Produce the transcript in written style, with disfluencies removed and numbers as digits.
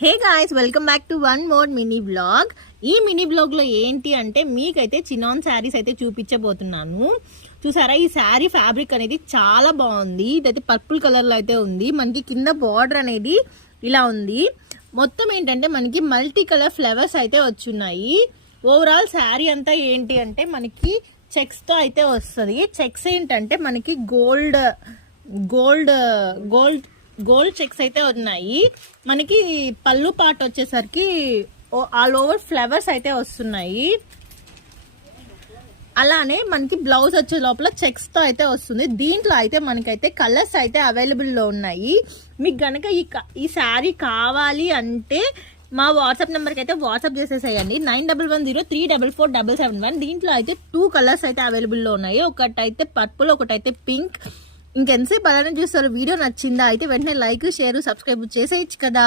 Hey guys, welcome back to one more mini blog. ఈ mini blog లో ఏంటి అంటే మీకైతే చినాన్ శారీస్ అయితే చూపించబోతున్నాను. చూసారా, ఈ శారీ ఫ్యాబ్రిక్ అనేది చాలా బాగుంది. ఇదైతే పర్పుల్ కలర్ లో అయితే ఉంది. మనకి కింద బార్డర్ అనేది ఇలా ఉంది. మొత్తం ఏంటంటే మనకి మల్టీ కలర్ ఫ్లవర్స్ అయితే వచ్చున్నాయి. ఓవరాల్ శారీ అంతా ఏంటి అంటే మనకి చెక్స్ తో అయితే వస్తుంది. చెక్స్ ఏంటంటే మనకి gold gold gold gold checks అయితే ఉన్నాయి. మనకి పళ్ళు పార్ట్ వచ్చేసరికి ఆల్ ఓవర్ ఫ్లవర్స్ అయితే వస్తున్నాయి. అలానే మనకి బ్లౌజ్ వచ్చే లోపల చెక్స్ తో అయితే వస్తుంది. దీంట్లో అయితే మనకైతే కలర్స్ అయితే అవైలబుల్ లో ఉన్నాయి. మీకు గనక ఈ శారీ కావాలి అంటే మా వాట్సాప్ నెంబర్కి అయితే వాట్సాప్ చేసేసేయండి. 9110344771. దీంట్లో అయితే 2 కలర్స్ అయితే అవైలబుల్ లో ఉన్నాయి. ఒకటైతే పర్పుల్, ఒకటైతే పింక్. ఇంకెంతసేపు అలానే చూస్తారు. వీడియో నచ్చిందా అయితే వెంటనే లైక్, షేర్, సబ్స్క్రైబ్ చేసేయచ్చు కదా.